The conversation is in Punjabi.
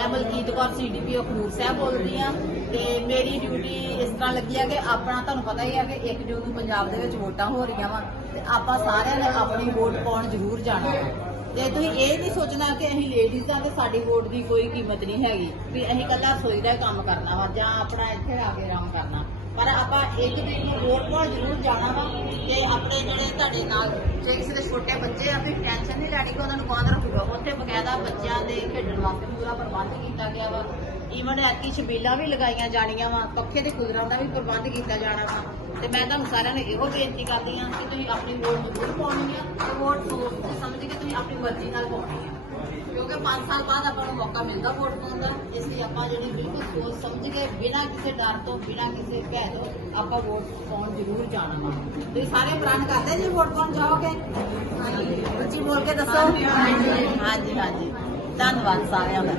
ਮੈਂ ਮਲਕੀਤ ਕੌਰ ਸੀਡੀਪੀਓ ਖਡੂਰ ਸਾਹਿਬ ਬੋਲ ਰਹੀ ਤੇ ਮੇਰੀ ਡਿਊਟੀ ਇਸ ਤਰ੍ਹਾਂ ਲੱਗੀ ਆ ਕਿ ਆਪਣਾ ਤੁਹਾਨੂੰ ਪਤਾ ਹੀ ਆ ਕਿ 1 ਜੂਨ ਨੂੰ ਪੰਜਾਬ ਦੇ ਵਿੱਚ ਵੋਟਾਂ ਹੋ ਰਹੀਆਂ ਵਾ ਤੇ ਆਪਾਂ ਸਾਰਿਆਂ ਨੇ ਆਪਣੀ ਵੋਟ ਪਾਉਣ ਜ਼ਰੂਰ ਜਾਣਾ ਵਾ। ਤੇ ਤੁਸੀਂ ਇਹ ਨਹੀਂ ਸੋਚਣਾ ਕਿ ਅਸੀਂ ਲੇਡੀਜ਼ ਆ ਤੇ ਸਾਡੀ ਵੋਟ ਦੀ ਕੋਈ ਕੀਮਤ ਨਹੀਂ ਹੈਗੀ ਵੀ ਅਸੀਂ ਕੱਲਾ ਰਸੋਈ ਦਾ ਕੰਮ ਕਰਨਾ ਵਾ ਜਾਂ ਆਪਣਾ ਇੱਥੇ ਆ ਕੇ ਆਰਾਮ ਕਰਨਾ ਪਰ ਆਪਾਂ ਇੱਕ ਦਿਨ ਨੂੰ ਵੋਟ ਪਾਉਣ ਜ਼ਰੂਰ ਜਾਣਾ ਵਾ ਤੇ ਜਿਹੜੇ ਤੁਹਾਡੇ ਨਾਲ ਜੇ ਕਿਸੇ ਦੇ ਛੋਟੇ ਬੱਚੇ ਆ, ਵੀ ਟੈਨਸ਼ਨ ਨਹੀਂ ਲੈਣੀ ਕਿ ਉਹਨਾਂ ਨੂੰ ਕੌਣ ਰੱਖੂਗਾ ਉੱਥੇ ਬਕਾਇਦਾ ਬੱਚਿਆਂ ਦੇ ਖੇਡਣ ਵਾਸਤੇ ਪੂਰਾ ਪ੍ਰਬੰਧ ਕੀਤਾ ਗਿਆ ਵਾ। ਈਵਨ ਐਤਕੀ ਛਬੀਲਾਂ ਵੀ ਲਗਾਈਆਂ ਜਾਣੀਆਂ ਵਾ, ਪੱਖੇ ਦੇ ਕੂਲਰਾਂ ਦਾ ਵੀ ਪ੍ਰਬੰਧ ਕੀਤਾ ਜਾਣਾ ਵਾ। ਤੇ ਮੈਂ ਤੁਹਾਨੂੰ ਸਾਰਿਆਂ ਨੂੰ ਇਹੋ ਬੇਨਤੀ ਕਰਦੀ ਹਾਂ ਕਿ ਤੁਸੀਂ ਆਪਣੀ ਵੋਟ ਜ਼ਰੂਰ ਪਾਉਣੀ ਆ। ਤੇ ਵੋਟ ਆਪਣੀ ਮਰਜ਼ੀ ਨਾਲ ਪਾਉਣੀ ਆ ਕਿਉਂਕਿ 5 ਸਾਲ ਬਾਅਦ ਆਪਾਂ ਨੂੰ ਮੌਕਾ ਮਿਲਦਾ ਵੋਟ ਪਾਉਣ ਦਾ ਇਸ ਲਈ ਆਪਾਂ ਜਿਹੜੀ ਬਿਲਕੁਲ ਸੋਚ ਸਮਝ ਕੇ ਬਿਨਾਂ ਕਿਸੇ ਡਰ ਤੋਂ ਬਿਨਾਂ ਕਿਸੇ ਭੈ ਤੋਂ ਆਪਾਂ ਵੋਟ ਪਾਉਣ ਜ਼ਰੂਰ ਜਾਣਾ ਵਾ ਤੁਸੀਂ ਸਾਰੇ ਪ੍ਰਣ ਕਰਦੇ ਜੀ ਵੋਟ ਪਾਉਣ ਜਾਓਗੇ ਉੱਚੀ ਬੋਲ ਕੇ ਦੱਸੋ ਹਾਂਜੀ। ਹਾਂਜੀ ਧੰਨਵਾਦ ਸਾਰਿਆਂ ਦਾ